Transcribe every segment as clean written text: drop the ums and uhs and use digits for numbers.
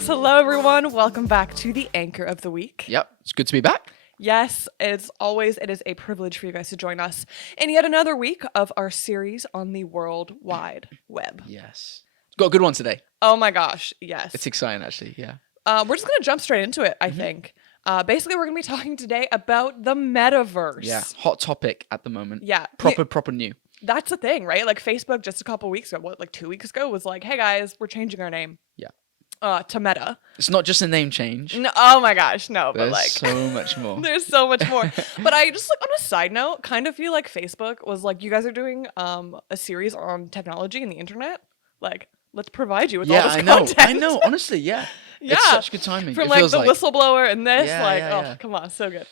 Yes, hello everyone. Welcome back to the Anchor of the Week. Yep, it's good to be back. Yes, as always, it is a privilege for you guys to join us in yet another week of our series on the World Wide Web. Yes. Got a good one today. Oh my gosh, yes. It's exciting, actually, yeah. We're just going to jump straight into it, I think. Basically, we're going to be talking today about the metaverse. Yeah, hot topic at the moment. Yeah. Proper new. That's the thing, right? Like Facebook just a couple weeks ago, like 2 weeks ago, was like, hey guys, we're changing our name. Yeah. To Meta. It's not just a name change. No, oh my gosh, no, There's but like so much more. There's so much more. But I just, like, on a side note, kind of feel like Facebook was like, you guys are doing a series on technology and the internet. Like, let's provide you with all this content. I know, honestly, yeah. Yeah. It's such good timing. From It like feels the whistleblower and this, Yeah. come on, so good.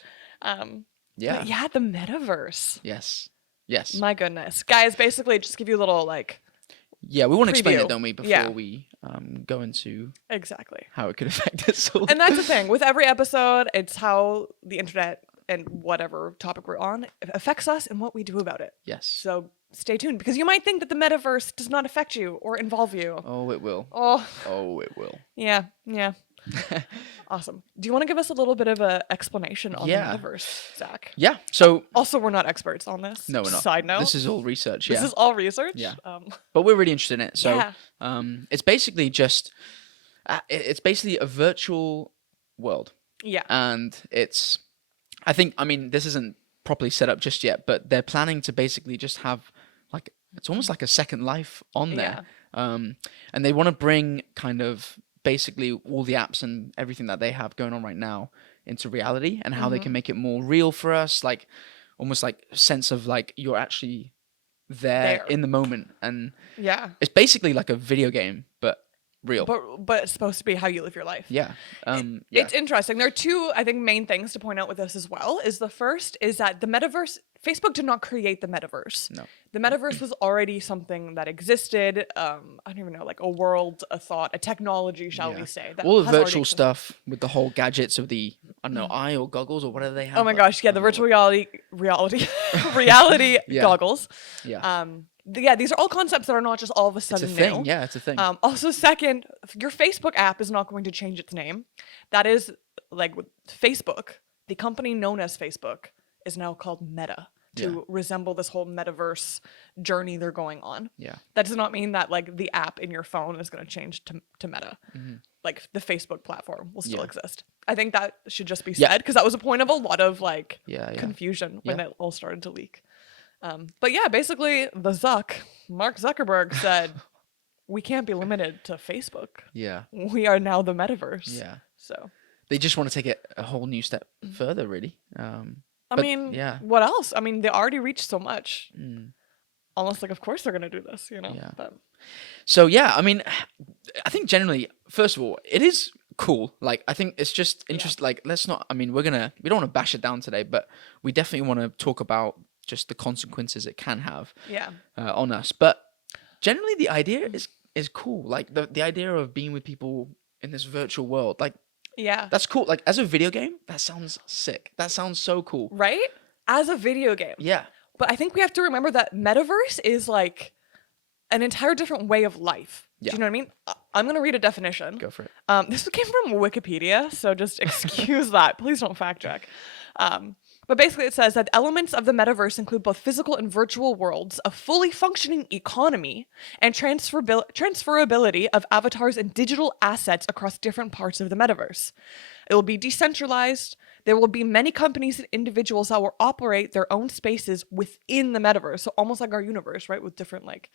Yeah. But yeah, the metaverse. Yes. My goodness. Guys, basically just give you a little like Yeah, we want to explain preview. it, don't we, before Yeah. we go into exactly. how it could affect us all. And that's the thing. With every episode, it's how the internet and whatever topic we're on affects us and what we do about it. Yes. So stay tuned, because you might think that the metaverse does not affect you or involve you. Oh, it will. Oh, it will. yeah. Awesome. Do you want to give us a little bit of an explanation on the Yeah. metaverse, Zach? Yeah, so... Also, we're not experts on this. No, we're not. Side note. This is all research, This is all research? Yeah. But we're really interested in it. So Yeah. it's basically just... it's basically a virtual world. Yeah. And it's... I mean, this isn't properly set up just yet, but they're planning to basically just have, like... It's almost like a second life on there. And they want to bring kind of... basically all the apps and everything that they have going on right now into reality, and how they can make it more real for us, like almost like sense of like you're actually there in the moment, and Yeah. it's basically like a video game but real. But it's supposed to be how you live your life. Yeah. It's interesting. There are two, I think, main things to point out with this as well. Is the first is that the metaverse, Facebook did not create the metaverse. No. The metaverse was already something that existed. I don't even know, like a world, a thought, a technology, shall we say. That all the has already virtual existed. stuff with the whole gadgets of the, I don't know, eye or goggles or whatever they have. Oh my like, gosh, yeah, the virtual reality Yeah. goggles. Yeah. Yeah, these are all concepts that are not just all of a It's sudden a thing. new. Yeah, it's a thing. Also, second, your Facebook app is not going to change its name. That is, like, with Facebook, the company known as Facebook is now called Meta to resemble this whole metaverse journey they're going on. Yeah. That does not mean that, like, the app in your phone is going to change to Meta. Like, the Facebook platform will still exist. I think that should just be said, because that was a point of a lot of, like, confusion when it all started to leak. But yeah, basically, Mark Zuckerberg said, we can't be limited to Facebook. Yeah. We are now the metaverse. Yeah. So, They just want to take it a whole new step further, really. I mean, what else? I mean, they already reached so much. Almost like, of course they're going to do this, you know? Yeah. But, So yeah, I mean, I think generally, first of all, it is cool. Like, I think it's just interesting. Like, let's not, I mean, we don't want to bash it down today, but we definitely want to talk about just the consequences it can have on us. But generally, the idea is cool. Like, the idea of being with people in this virtual world, like, yeah. that's cool. Like, as a video game, that sounds sick. That sounds so cool. Right? As a video game. Yeah. But I think we have to remember that metaverse is like an entire different way of life. Yeah. Do you know what I mean? I'm going to read a definition. Go for it. This came from Wikipedia, so just excuse that. Please don't fact check. But basically it says that elements of the metaverse include both physical and virtual worlds, a fully functioning economy, and transferability of avatars and digital assets across different parts of the metaverse. It will be decentralized. There will be many companies and individuals that will operate their own spaces within the metaverse. So almost like our universe, right? With different, like,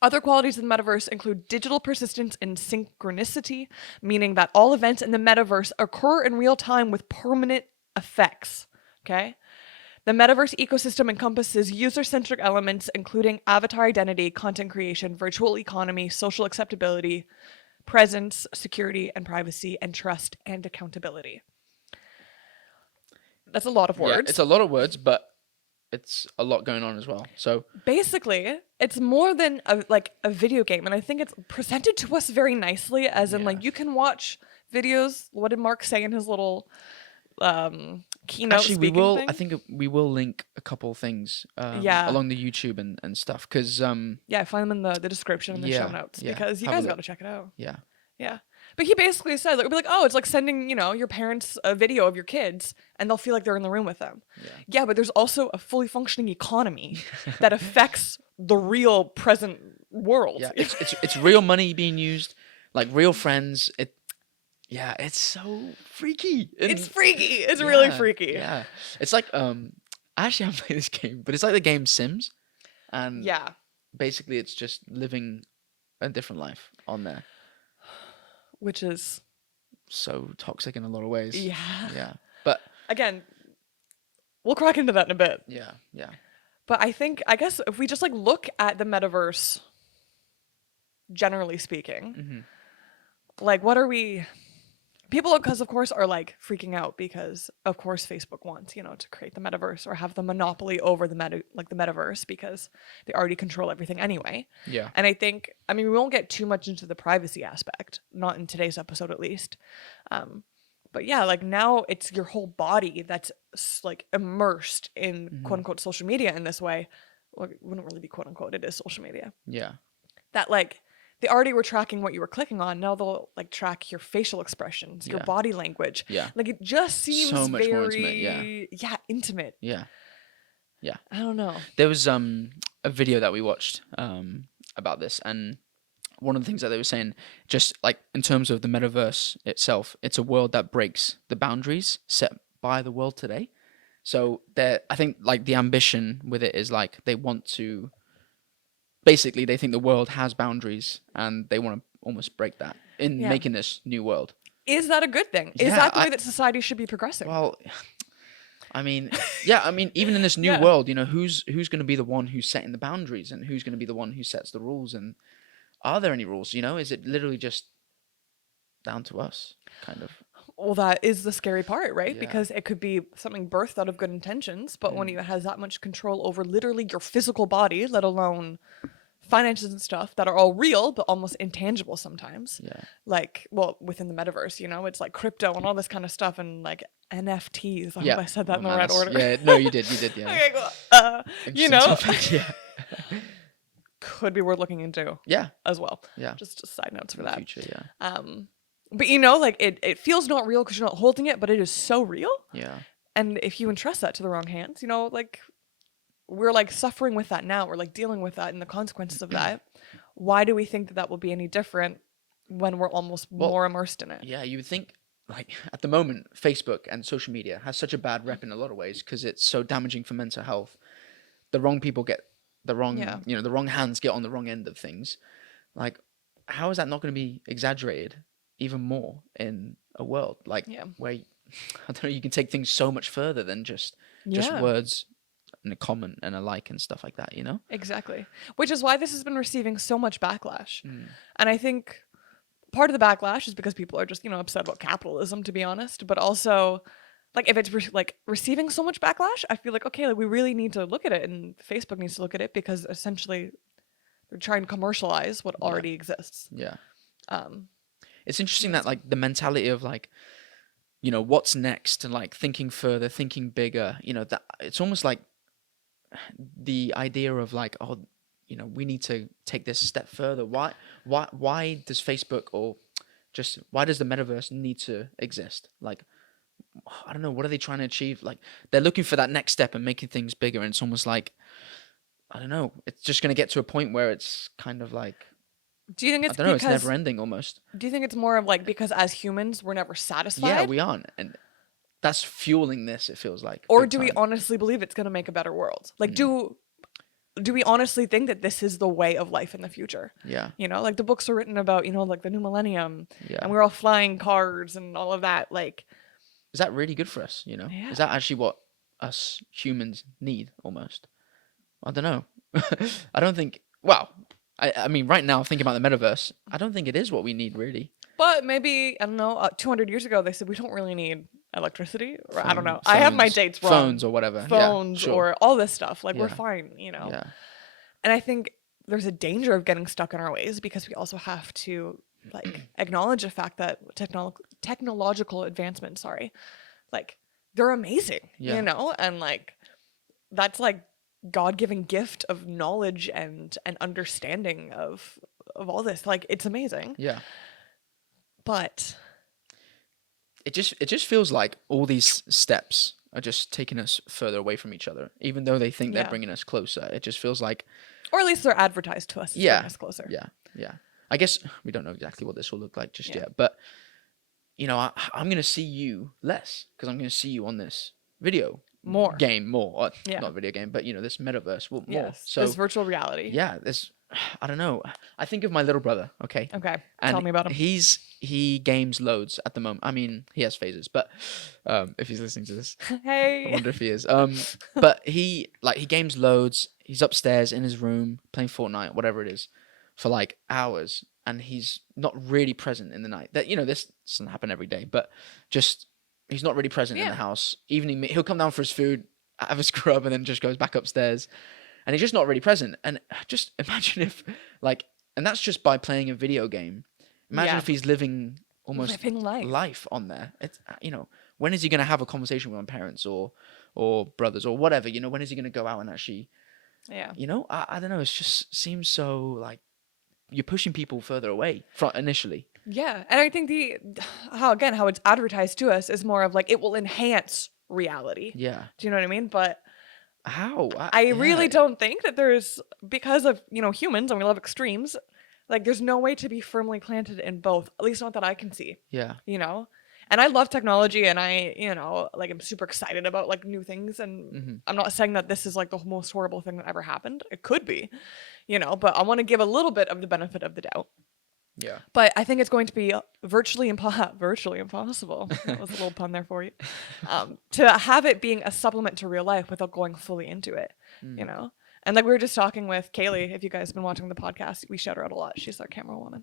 Other qualities of the metaverse include digital persistence and synchronicity, meaning that all events in the metaverse occur in real time with permanent effects. Okay? The metaverse ecosystem encompasses user-centric elements, including avatar identity, content creation, virtual economy, social acceptability, presence, security and privacy, and trust and accountability. That's a lot of words. Yeah, it's a lot of words, but it's a lot going on as well. So basically, it's more than a video game, and I think it's presented to us very nicely, as in like you can watch videos. What did Mark say in his little keynote actually, speaking we will. thing? I think we will link a couple things along the YouTube and stuff because find them in the description and the show notes because you have a guys look. got to check it out. Yeah. Yeah. But he basically said, like, it'd be like, oh, it's like sending, your parents a video of your kids and they'll feel like they're in the room with them. Yeah, but there's also a fully functioning economy that affects the real present world. Yeah, it's real money being used, like real friends. It's so freaky. It's freaky. It's really Yeah, freaky. Yeah, it's like I actually haven't played this game, but it's like the game Sims, and Yeah. basically it's just living a different life on there. Which is, So toxic in a lot of ways. yeah. Yeah, but Again, we'll crack into that in a bit. yeah. But I guess if we just like look at the metaverse, generally speaking, like what are we? People, because of course, are like freaking out because of course Facebook wants, to create the metaverse or have the monopoly over the metaverse because they already control everything anyway. Yeah. And I mean, we won't get too much into the privacy aspect, not in today's episode at least. But yeah, like now it's your whole body that's like immersed in quote unquote social media in this way. Well, it wouldn't really be quote unquote, it is social media. Yeah. That like they already were tracking what you were clicking on. Now they'll like track your facial expressions, your Yeah. body language. Yeah. Like it just seems So much very more intimate, yeah, intimate. Yeah. I don't know. There was a video that we watched about this, and one of the things that they were saying, just like in terms of the metaverse itself, it's a world that breaks the boundaries set by the world today. So I think like the ambition with it is like they want to, basically they think the world has boundaries and they want to almost break that in Yeah. making this new world. Is that a good thing? Is Yeah, that the way that society should be progressing? Well, I mean, even in this new Yeah. world, who's going to be the one who's setting the boundaries and who's going to be the one who sets the rules, and are there any rules? Is it literally just down to us, kind of? Well, that is the scary part, right? Yeah. Because it could be something birthed out of good intentions, but when it has that much control over literally your physical body, let alone finances and stuff that are all real but almost intangible sometimes. Yeah. Like, well, within the metaverse, it's like crypto and all this kind of stuff and like NFTs. I hope I said that in the right order. Yeah, no, you did, yeah. Okay, cool. Interesting topic, yeah. Could be worth looking into Yeah, as well. yeah. Just side notes for In the that. future, yeah. But like it feels not real because you're not holding it, but it is so real. Yeah. And if you entrust that to the wrong hands, like we're like suffering with that now. We're like dealing with that and the consequences of that. Why do we think that will be any different when we're almost more immersed in it? Yeah, you would think, like, at the moment, Facebook and social media has such a bad rep in a lot of ways because it's so damaging for mental health. The wrong people get the wrong, the wrong hands get on the wrong end of things. Like, how is that not going to be exaggerated even more in a world like where, I don't know, you can take things so much further than just words and a comment and a like and stuff like that, Exactly. Which is why this has been receiving so much backlash. And I think part of the backlash is because people are just, upset about capitalism, to be honest. But also, like, if it's receiving so much backlash, I feel like, okay, like we really need to look at it, and Facebook needs to look at it because essentially they're trying to commercialize what already exists. Yeah. It's interesting that, like, the mentality of, like, what's next and, like, thinking further, thinking bigger, that it's almost like the idea of, like, oh, we need to take this step further. Why does Facebook or just why does the metaverse need to exist? Like, I don't know, what are they trying to achieve? Like, they're looking for that next step and making things bigger, and it's almost like, I don't know, it's just going to get to a point where it's kind of like, do you think it's I don't know, because, it's never ending almost. Do you think it's more of like because as humans we're never satisfied? Yeah, we aren't, and that's fueling this, it feels like. Or do we honestly believe it's going to make a better world? Like, do we honestly think that this is the way of life in the future? Yeah. Like the books are written about, like the new millennium, Yeah. and we're all flying cars and all of that. Like, is that really good for us? Yeah. Is that actually what us humans need almost? I don't know. I don't think. Well, I mean, right now thinking about the metaverse, I don't think it is what we need really. But maybe, I don't know, 200 years ago they said we don't really need electricity, or I don't know. I have my dates wrong. Phones or whatever. Phones yeah, sure. or all this stuff. Like, we're Yeah. fine, Yeah. And I think there's a danger of getting stuck in our ways because we also have to like acknowledge the fact that technological advancements, like they're amazing, Yeah. and like that's like God-given gift of knowledge and understanding of all this. Like, it's amazing. Yeah. But it just feels like all these steps are just taking us further away from each other, even though they think they're yeah, bringing us closer. It just feels like, or at least they're advertised to us to bring yeah, us closer. yeah, yeah. I guess we don't know exactly what this will look like just Yeah. yet, but I'm gonna see you less because I'm gonna see you on this video More. game more, or Yeah. not video game, but this metaverse more. Yes. So This virtual reality. yeah, I don't know. I think of my little brother, okay? Okay. And Tell me about him. he games loads at the moment. I mean, he has phases, but if he's listening to this, I Hey. wonder if he is. But he games loads. He's upstairs in his room playing Fortnite, whatever it is, for like hours, and he's not really present in the night. That this doesn't happen every day, but just he's not really present in the Yeah. house. Evening, he'll come down for his food, have a scrub, and then just goes back upstairs, and he's just not really present. And just imagine if and that's just by playing a video game. Imagine Yeah. if he's living almost Living life. life on there. It's when is he gonna have a conversation with my parents or brothers or whatever? When is he gonna go out and actually? Yeah. I don't know. It just seems so like you're pushing people further away from initially. Yeah. And I think how it's advertised to us is more of like it will enhance reality. Yeah. Do you know what I mean? But How? I really Yeah. don't think that there's, because of, humans and we love extremes, like there's no way to be firmly planted in both, at least not that I can see, Yeah. And I love technology and I, like I'm super excited about like new things. And Hmm. I'm not saying that this is like the most horrible thing that ever happened. It could be, but I want to give a little bit of the benefit of the doubt. Yeah. But I think it's going to be virtually impossible. That was a little pun there for you. To have it being a supplement to real life without going fully into it, Mm. And like we were just talking with Kaylee, if you guys have been watching the podcast, we shout her out a lot. She's our camera woman.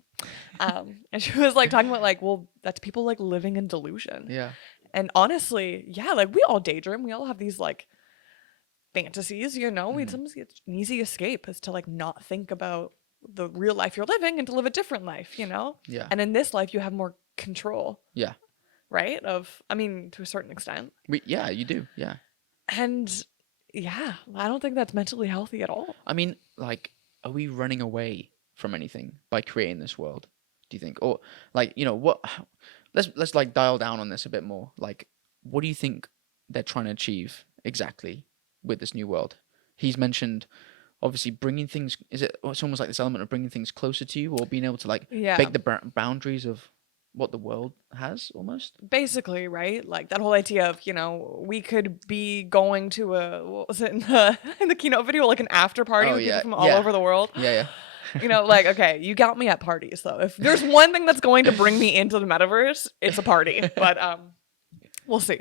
And she was like talking about like, well, that's people like living in delusion. Yeah. And honestly, yeah, like we all daydream. We all have these like fantasies, We sometimes it's an easy escape is to like not think about the real life you're living and to live a different life, Yeah. And in this life, you have more control, Yeah. right? To a certain extent. Yeah. You do. Yeah. And yeah, I don't think that's mentally healthy at all. I mean, like, are we running away from anything by creating this world? Do you think, or like, what? Let's like dial down on this a bit more. Like, what do you think they're trying to achieve exactly with this new world? He's mentioned obviously bringing things. It's almost like this element of bringing things closer to you, or being able to like Yeah. break the boundaries of what the world has almost. Basically, right? Like that whole idea of, we could be going to what was it in the keynote video, like an after party Oh, with yeah, people from all yeah. over the world. Yeah. Like, okay, you got me at parties though. If there's one thing that's going to bring me into the metaverse, it's a party. But we'll see.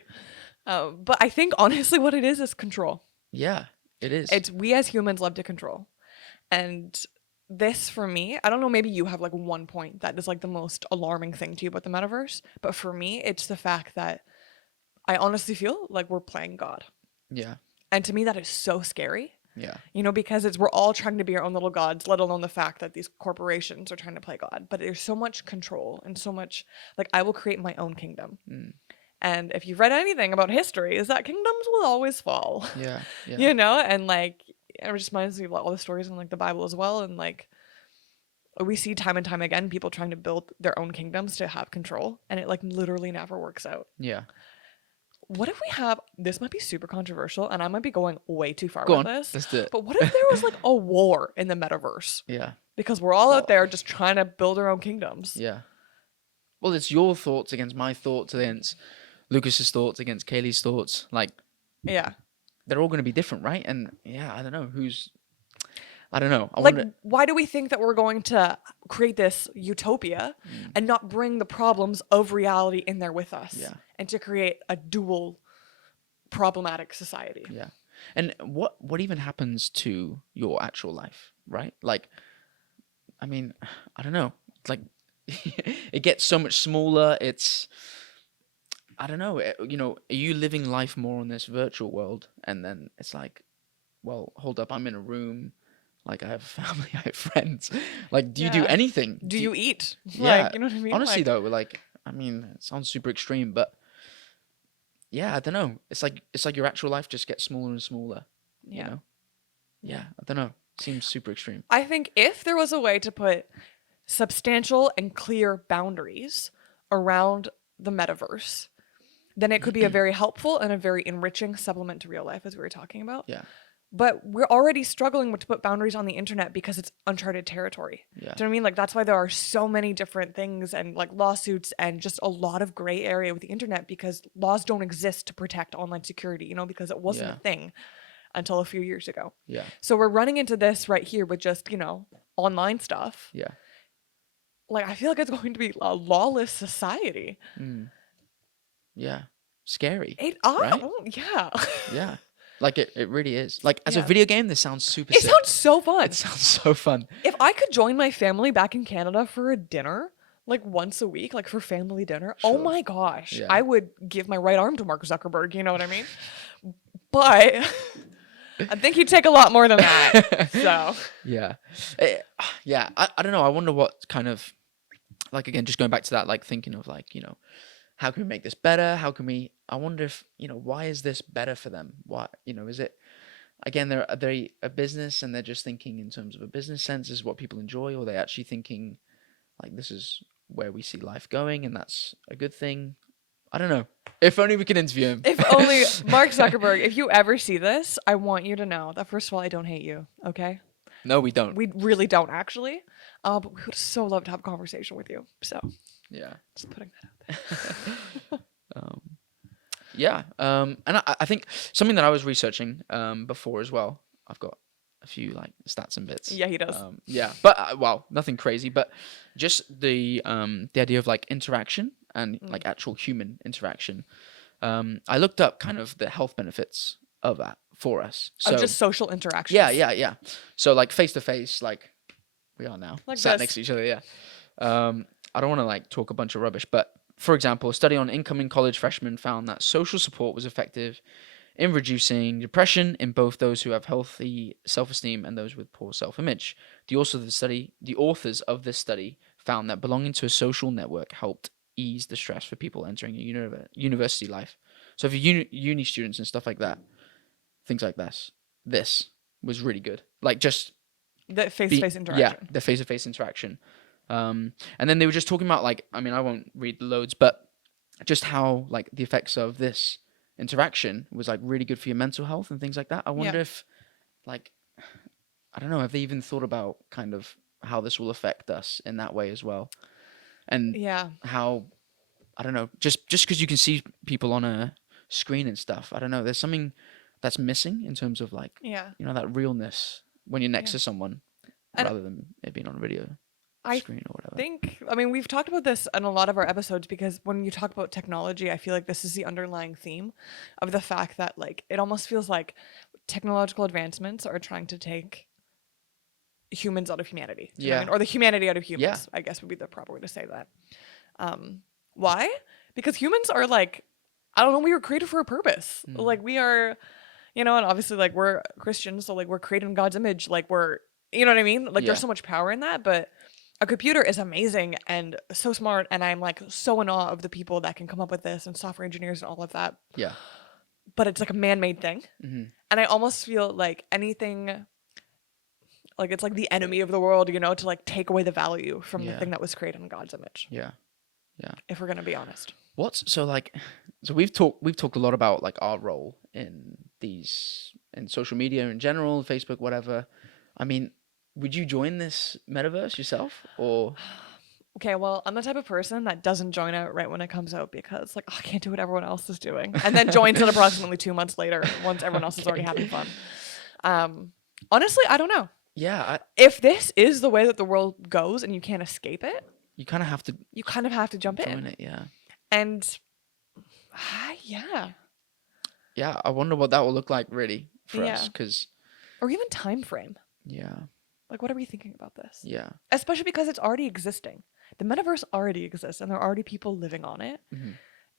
But I think honestly what it is control. Yeah, it is. It's we as humans love to control. And this for me, I don't know, maybe you have like one point that is like the most alarming thing to you about the metaverse, but for me, it's the fact that I honestly feel like we're playing God. Yeah. And to me, that is so scary, Yeah. because we're all trying to be our own little gods, let alone the fact that these corporations are trying to play God. But there's so much control and so much, like, I will create my own kingdom. Mm. And if you've read anything about history, is that kingdoms will always fall. Yeah. Yeah. And like, it just reminds me of all the stories in like the Bible as well. And like, we see time and time again people trying to build their own kingdoms to have control, and it like literally never works out. Yeah. What if we have, this might be super controversial and I might be going way too far Go with on. this, Let's do it. but what if there was like a war in the metaverse? Yeah. Because we're all out there just trying to build our own kingdoms. Yeah. Well, it's your thoughts against my thoughts against Lucas's thoughts against Kaylee's thoughts. Like, Yeah. they're all going to be different, right? And yeah, I don't know I don't know. I Like, wonder. why do we think that we're going to create this utopia and not bring the problems of reality in there with us? Yeah. And to create a dual problematic society. Yeah. And what even happens to your actual life, right? Like, I mean, I don't know. It's like it gets so much smaller. I don't know. Are you living life more in this virtual world? And then it's like, well, hold up, I'm in a room. Like, I have a family, I have friends. Like, do you do Yeah. anything? Do you eat? Yeah. Like, you know what I mean? Honestly, Like, though, like, I mean, it sounds super extreme, but yeah, I don't know. It's like your actual life just gets smaller and smaller. yeah. You know? Yeah, I don't know. Seems super extreme. I think if there was a way to put substantial and clear boundaries around the metaverse, then it could be a very helpful and a very enriching supplement to real life, as we were talking about. Yeah. But we're already struggling to put boundaries on the internet because it's uncharted territory. Yeah. Do you know what I mean? Like, that's why there are so many different things and like lawsuits and just a lot of gray area with the internet, because laws don't exist to protect online security, you know, because it wasn't Yeah. a thing until a few years ago. Yeah. So we're running into this right here with just, you know, online stuff. Yeah. Like, I feel like it's going to be a lawless society. Mm. Yeah. Scary. Right? Right? Yeah. Yeah. Like it really is. Like as a Yeah. video game, this sounds super It sick. sounds so fun. It sounds so fun. If I could join my family back in Canada for a dinner, like once a week, like for family dinner, oh Sure. my gosh, Yeah. I would give my right arm to Mark Zuckerberg, you know what I mean? But I think he'd take a lot more than that. So, Yeah. Yeah. I don't know. I wonder what kind of, like, again, just going back to that, like thinking of like, you know, how can we make this better? How can we, I wonder if, you know, why is this better for them? Why, you know, is it, again, are they a business and they're just thinking in terms of a business sense, is what people enjoy, or are they actually thinking like this is where we see life going and that's a good thing? I don't know. If only we could interview him. if only Mark Zuckerberg, if you ever see this, I want you to know that first of all, I don't hate you, okay? No, we don't. We really don't actually. But we would so love to have a conversation with you. So, Yeah. just putting that out there. Yeah. And I think something that I was researching before as well. I've got a few like stats and bits. Yeah, he does. Yeah, but well, nothing crazy, but just the idea of like interaction and like actual human interaction. I looked up kind of the health benefits of that for us. So Of just social interactions. yeah. So like face to face, like we are now, Like sat this. next to each other. Yeah. I don't want to like talk a bunch of rubbish, but for example, a study on incoming college freshmen found that social support was effective in reducing depression in both those who have healthy self-esteem and those with poor self-image. The authors of this study found that belonging to a social network helped ease the stress for people entering a university life. So for uni students and stuff like that, things like this was really good. Like just The face-to-face interaction. yeah, the face-to-face interaction. And then they were just talking about like, I mean, I won't read loads, but just how like the effects of this interaction was like really good for your mental health and things like that. I wonder if like, I don't know, have they even thought about kind of how this will affect us in that way as well? And Yeah. how, I don't know, just because you can see people on a screen and stuff, I don't know, there's something that's missing in terms of like, Yeah. you know, that realness when you're next Yeah. to someone And rather than it being on a video I screen or whatever. I mean, we've talked about this in a lot of our episodes, because when you talk about technology, I feel like this is the underlying theme of the fact that like it almost feels like technological advancements are trying to take humans out of humanity. Do you know what I Yeah. mean? Or the humanity out of humans, Yeah. I guess would be the proper way to say that. Why? Because humans are like, I don't know, we were created for a purpose. Like we are, you know, and obviously like we're Christians, so like we're created in God's image. Like we're, you know what I mean? Like Yeah. there's so much power in that, but a computer is amazing and so smart, and I'm like so in awe of the people that can come up with this and software engineers and all of that. Yeah. But it's like a man-made thing. Mm-hmm. And I almost feel like anything, like it's like the enemy of the world, you know, to like take away the value from the Yeah. thing that was created in God's image, Yeah. if we're gonna be honest. So we've talked a lot about like our role in social media in general, Facebook, whatever. I mean, would you join this metaverse yourself, or Okay, well, I'm the type of person that doesn't join it right when it comes out, because like, oh, I can't do what everyone else is doing, and then joins it approximately 2 months later once everyone else is already having fun. Honestly, I don't know. yeah, If this is the way that the world goes and you can't escape it, you kind of have to you kind of have to jump join in. it. Yeah. And yeah, Yeah, I wonder what that will look like really for us, Yeah. because or even time frame. yeah, Like, what are we thinking about this? yeah, Especially because it's already existing. The metaverse already exists, and there are already people living on it. Mhm.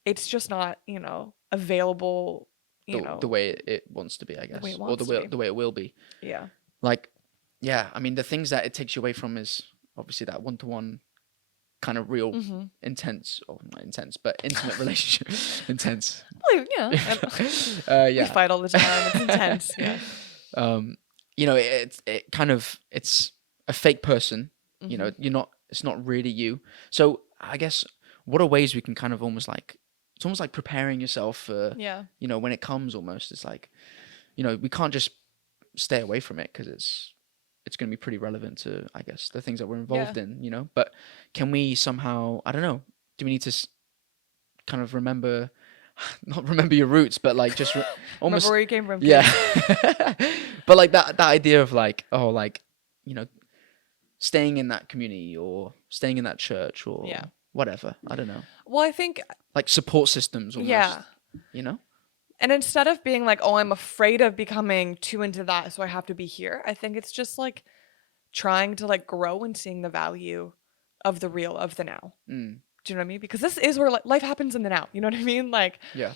It's just not, you know, available. You the, know, the way it wants to be, I guess, way it or wants to be. the way it will be. yeah, Like, yeah, I mean, the things that it takes you away from is obviously that one-to-one kind of real intense, or not intense, but intimate relationship. Intense. well, yeah. We Yeah. fight all the time. It's intense. Yeah. You know, it's a fake person. You know, it's not really you. So I guess what are ways we can kind of almost like, it's almost like preparing yourself for, Yeah. when it comes almost. It's like, we can't just stay away from it because it's going to be pretty relevant to, I guess, the things that we're involved Yeah. in. But can we somehow, I don't know, do we need to kind of remember, not remember your roots, but like just Remember almost, where you came from? yeah. Kid? But like that idea of like, oh, like, you know, staying in that community or staying in that church or Yeah. whatever. I don't know. Well, I think, Like support systems almost, yeah. you know? And instead of being like, oh, I'm afraid of becoming too into that, so I have to be here, I think it's just like trying to like grow and seeing the value of the real, of the now. Mm, Do you know what I mean? Because this is where life happens in the now. You know what I mean? Like, yeah.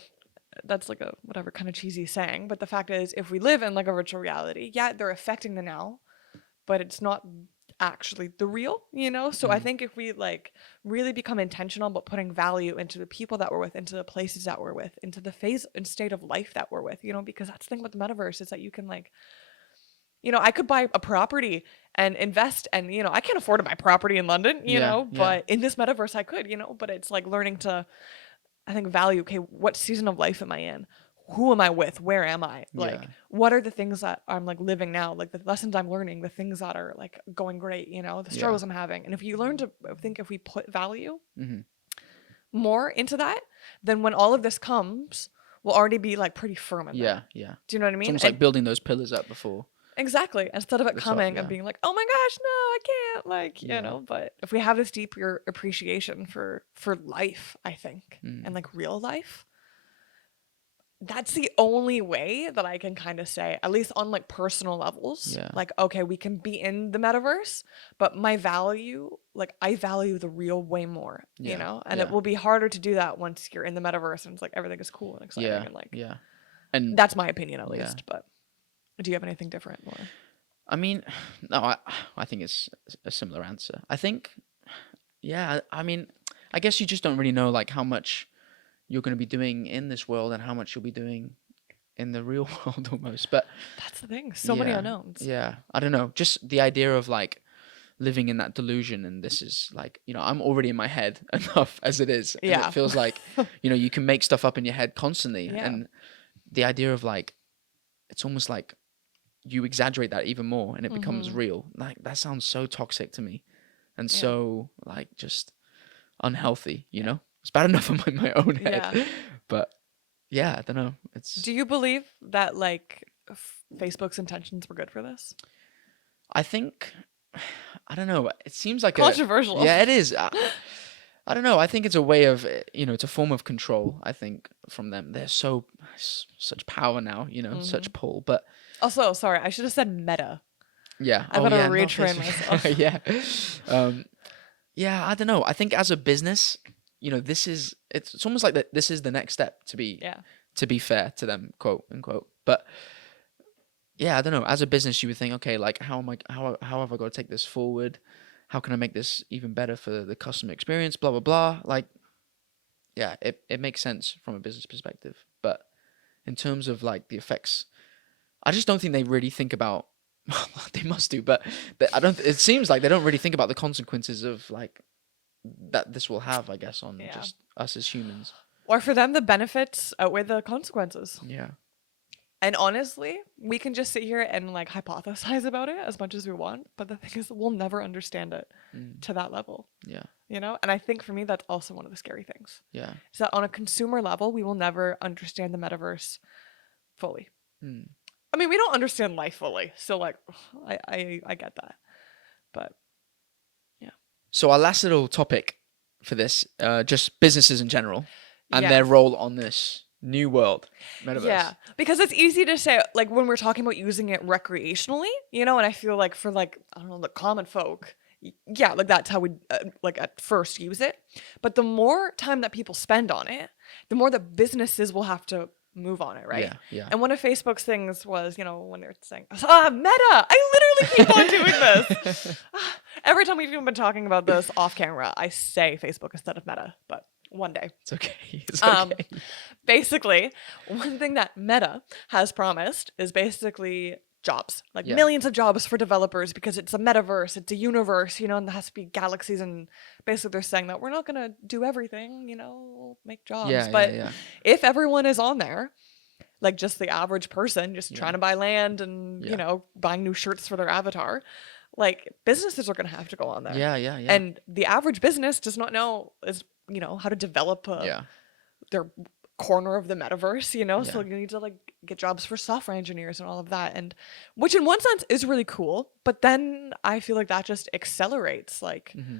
that's like a whatever kind of cheesy saying. But the fact is, if we live in like a virtual reality, yeah, they're affecting the now, but it's not actually the real, you know? So I think if we like really become intentional about putting value into the people that we're with, into the places that we're with, into the phase and state of life that we're with, you know, because that's the thing about the metaverse is that you can like, I could buy a property and invest and, I can't afford to buy property in London, Yeah. but in this metaverse I could, but it's like learning to, I think, value, okay, what season of life am I in? Who am I with? Where am I? Like, Yeah. what are the things that I'm like living now? Like the lessons I'm learning, the things that are like going great, the struggles I'm having. And if you learn to think, if we put value Mhm. more into that, then when all of this comes, we'll already be like pretty firm in Yeah. that. Yeah. Do you know what I It's mean? almost And like building those pillars up before. exactly. Instead of it The top, coming yeah. and being like, oh my gosh, no, I can't. Like, Yeah. but if we have this deeper appreciation for life, I think, and like real life, that's the only way that I can kind of say, at least on like personal levels, Yeah. like, okay, we can be in the metaverse, but my value, like I value the real way more, Yeah. and Yeah. it will be harder to do that once you're in the metaverse and it's like everything is cool and exciting Yeah. and like, Yeah. And that's my opinion at Yeah. least. But do you have anything different? Or? I mean, no, I think it's a similar answer. I think, yeah, I mean, I guess you just don't really know like how much you're going to be doing in this world and how much you'll be doing in the real world almost. But That's the thing. So many yeah, unknowns. yeah, I don't know. Just the idea of like living in that delusion, and this is like, I'm already in my head enough as it is. And Yeah. it feels like, you can make stuff up in your head constantly. Yeah. And the idea of like, it's almost like you exaggerate that even more and it becomes real. Like that sounds so toxic to me and Yeah. so like just unhealthy, It's bad enough in my own head. Yeah. But yeah, I don't know. It's Do you believe that like Facebook's intentions were good for this? I think I don't know. It seems like Controversial. Yeah, it is. I don't know. I think it's a way of, it's a form of control, I think, from them. They're such power now, such pull. But Also, sorry, I should have said Meta. yeah. I better yeah, not retrain Facebook. myself. Yeah. Yeah, I don't know. I think as a business, it's almost like that this is the next step to be Yeah. to be fair to them, quote unquote. But yeah, I don't know. As a business, you would think, okay, like how have I got to take this forward? How can I make this even better for the customer experience? Blah blah blah. Like, yeah, it makes sense from a business perspective. But in terms of like the effects, I just don't think they really think about. They must do, but I don't. It seems like they don't really think about the consequences of like that this will have, I guess, on Yeah. just us as humans. Or for them, the benefits outweigh the consequences. Yeah. And honestly, we can just sit here and like hypothesize about it as much as we want. But the thing is, we'll never understand it to that level, Yeah. And I think for me, that's also one of the scary things. Yeah. Is that on a consumer level, we will never understand the metaverse fully. Mm. I mean, we don't understand life fully. So like, I get that. But So our last little topic for this, just businesses in general and Yeah. their role on this new world metaverse. yeah, because it's easy to say like when we're talking about using it recreationally, and I feel like for like, I don't know, the common folk, yeah, like that's how we like at first use it. But the more time that people spend on it, the more the businesses will have to move on it, right? Yeah. Yeah. And one of Facebook's things was, when they're saying, Meta, I literally keep on doing this. Every time we've even been talking about this off camera, I say Facebook instead of Meta, but one day. It's okay. It's okay. Basically, one thing that Meta has promised is basically jobs, like Yeah. millions of jobs for developers because it's a metaverse, it's a universe, and there has to be galaxies. And basically, they're saying that we're not going to do everything, we'll make jobs. Yeah, But yeah, if everyone is on there, like just the average person just Yeah. trying to buy land and, Yeah. buying new shirts for their avatar, like businesses are going to have to go on there. yeah, yeah, yeah, And the average business does not know how to develop yeah, their corner of the metaverse, so Yeah. you need to like get jobs for software engineers and all of that, and which in one sense is really cool, but then I feel like that just accelerates like hmm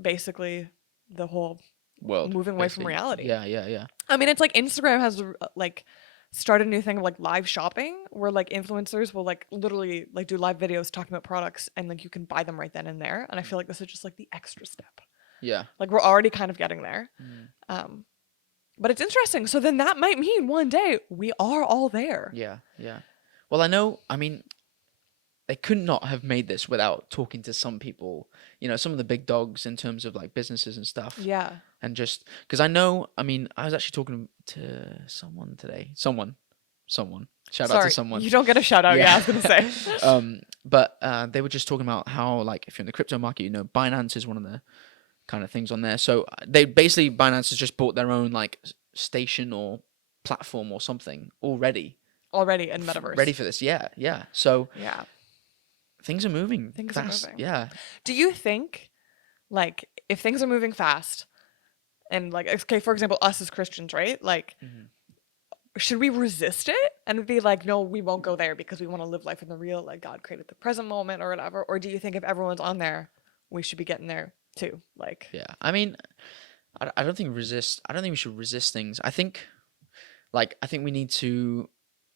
basically the whole world moving away from basically. reality. Yeah, yeah, yeah, I mean, it's like Instagram has like started a new thing of like live shopping where like influencers will like literally like do live videos talking about products and like you can buy them right then and there, and I feel like this is just like the extra step. yeah. Like we're already kind of getting there. But it's interesting. So then that might mean one day we are all there. Yeah, yeah. Well, I know. I mean, they could not have made this without talking to some people. Some of the big dogs in terms of like businesses and stuff. Yeah. And just because I know. I mean, I was actually talking to someone today. Someone. Shout out to someone. You don't get a shout out. Yeah, I was gonna say. But they were just talking about how like if you're in the crypto market, Binance is one of the kind of things on there. So they basically Binance has just bought their own like station or platform or something already in metaverse. ready for this. Yeah, yeah. So Yeah. things are moving. Things are fast. moving. Yeah. Do you think, like, if things are moving fast, and like, okay, for example, us as Christians, right? Like, should we resist it and be like, no, we won't go there because we want to live life in the real, like God created the present moment or whatever? Or do you think if everyone's on there, we should be getting there too? Like, Yeah. I mean, I don't think we should resist things. I think we need to,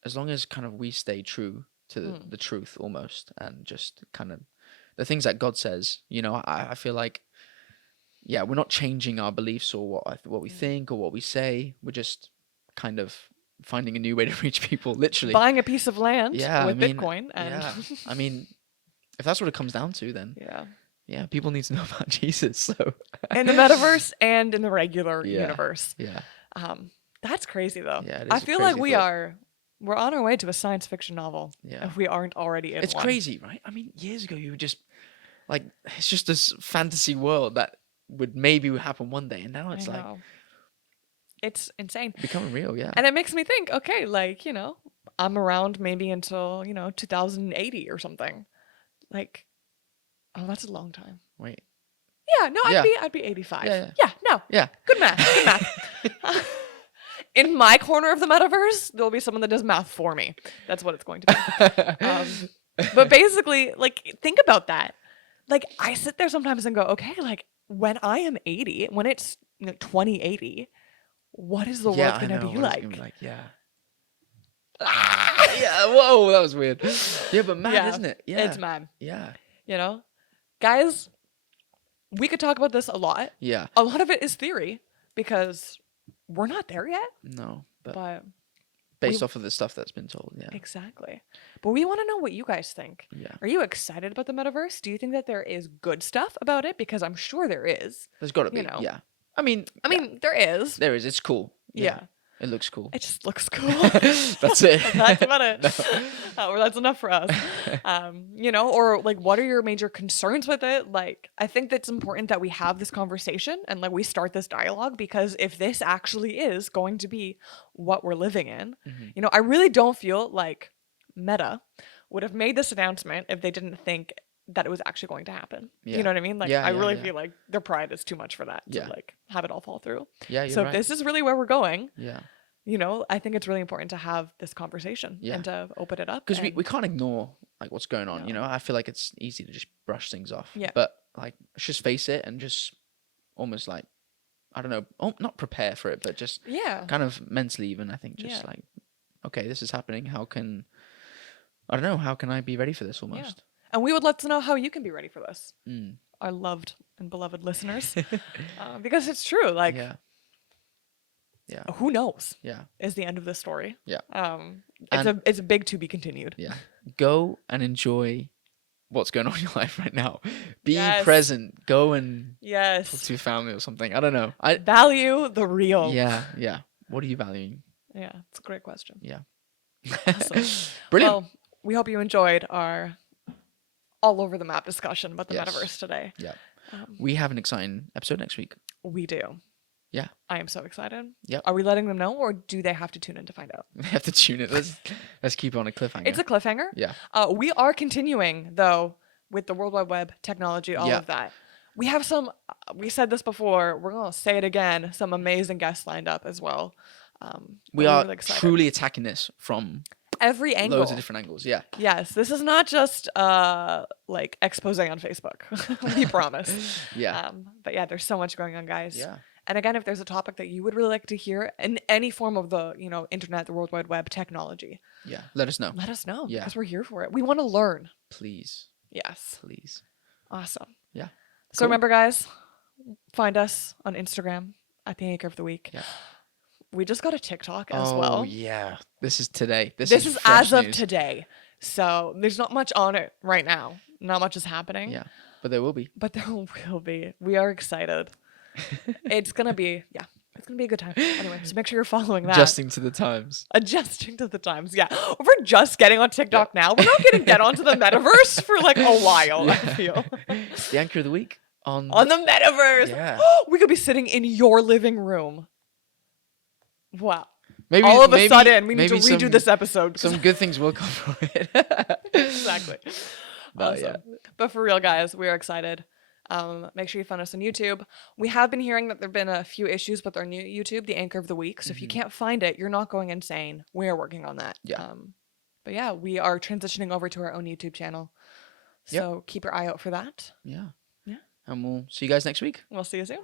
as long as kind of we stay true to the truth almost, and just kind of the things that God says. I feel like, yeah, we're not changing our beliefs or what we think or what we say. We're just kind of finding a new way to reach people, literally. buying a piece of land Yeah, with I mean, Bitcoin. And Yeah. I mean, if that's what it comes down to, then yeah. yeah, people need to know about Jesus. So In the metaverse and in the regular Yeah. universe. yeah, That's crazy though. Yeah, it is I a feel crazy like we're on our way to a science fiction novel. Yeah. If we aren't already in it's one. crazy, right? I mean, years ago you were just like, it's just this fantasy world that would maybe happen one day, and now it's I like know. It's insane. becoming real. Yeah, And it makes me think, okay, like, I'm around maybe until, 2080 or something. Like, oh, that's a long time. wait, Yeah, no, Yeah. I'd be 85. Yeah, no. yeah, Good math. Good math. In my corner of the metaverse, there'll be someone that does math for me. That's what it's going to be. But basically, like, think about that. Like, I sit there sometimes and go, okay, like, when I am 80, when it's 2080, what is the yeah, world I going to know be what it's like? gonna be like, yeah. Yeah, whoa, that was weird. Yeah, but mad, Yeah, isn't it? Yeah, It's mad. yeah, Guys, we could talk about this a lot. yeah. A lot of it is theory because we're not there yet, No, but but based off of the stuff that's been told, yeah, exactly. But we want to know what you guys think. yeah. Are you excited about the metaverse? Do you think that there is good stuff about it? Because I'm sure there is. There's got to be, You know. yeah. I mean, There is. there is. It's cool. Yeah. It looks cool. It just looks cool. That's it. That's about it. Or that's enough for us. Or like, what are your major concerns with it? Like, I think that's important that we have this conversation and like we start this dialogue, because if this actually is going to be what we're living in, Mhm. I really don't feel like Meta would have made this announcement if they didn't think that it was actually going to happen. Yeah. You know what I mean? Like, Yeah, I yeah, really yeah. feel like their pride is too much for that to Yeah. like have it all fall through. Yeah, you're So right. if this is really where we're going, Yeah, I think it's really important to have this conversation Yeah. and to open it up. because we and- can't ignore like what's going on. No. I feel like it's easy to just brush things off. Yeah. But like, let's just face it and just almost like, I don't know, not prepare for it, but just Yeah. kind of mentally even. I think just Yeah. like, okay, this is happening. How can I be ready for this almost? And we would love to know how you can be ready for this, Mm. our loved and beloved listeners, because it's true. Like, Yeah. who knows Yeah. is the end of this story. Yeah. It's a big to be continued. Yeah. Go and enjoy what's going on in your life right now. Be Yes. present. Go and talk Yes. to your family or something. I don't know. Value the real. Yeah. Yeah. What are you valuing? Yeah. It's a great question. Yeah. Awesome. Brilliant. Well, we hope you enjoyed our all over the map discussion about the Yes. metaverse today. Yeah. We have an exciting episode next week. We do. Yeah. I am so excited. Yep. Are we letting them know, or do they have to tune in to find out? We have to tune it. Let's keep it on a cliffhanger. It's a cliffhanger. Yeah. We are continuing, though, with the World Wide Web, technology, all Yeah. of that. We have some, we said this before, we're going to say it again, some amazing guests lined up as well. We we're are really excited. truly attacking this from Every angle. loads of different angles. Yeah. Yes, this is not just like expose on Facebook. We promise. Yeah. But yeah, there's so much going on, guys. Yeah. And again, if there's a topic that you would really like to hear in any form of the, internet, the World Wide Web, technology, Yeah. Let us know. let us know Yeah. because we're here for it. We want to learn. Please. Yes. Please. Awesome. Yeah. So Cool. remember, guys, find us on Instagram at the Anchor of the Week. Yeah. We just got a TikTok as Oh, well. yeah. This is today. This This is fresh as of news. today. So there's not much on it right now. Not much is happening. Yeah. But there will be. But there will be. We are excited. It's going to be, it's going to be a good time. Anyway, so make sure you're following that. Adjusting to the times. Adjusting to the times. Yeah. We're just getting on TikTok now. We're not going to get onto the metaverse for like a while, I feel. The Anchor of the Week on On the metaverse. Yeah. We could be sitting in your living room. Wow. maybe All of a maybe- sudden, we need to maybe redo some- this episode. 'cause- Some good things will come from it. exactly. But, Awesome. yeah. But for real, guys, we are excited. Make sure you find us on YouTube. We have been hearing that there have been a few issues with our new YouTube, the Anchor of the Week. So if you can't find it, you're not going insane. We are working on that. Yeah. But yeah, we are transitioning over to our own YouTube channel. Yep. So keep your eye out for that. Yeah. Yeah. And we'll see you guys next week. We'll see you soon.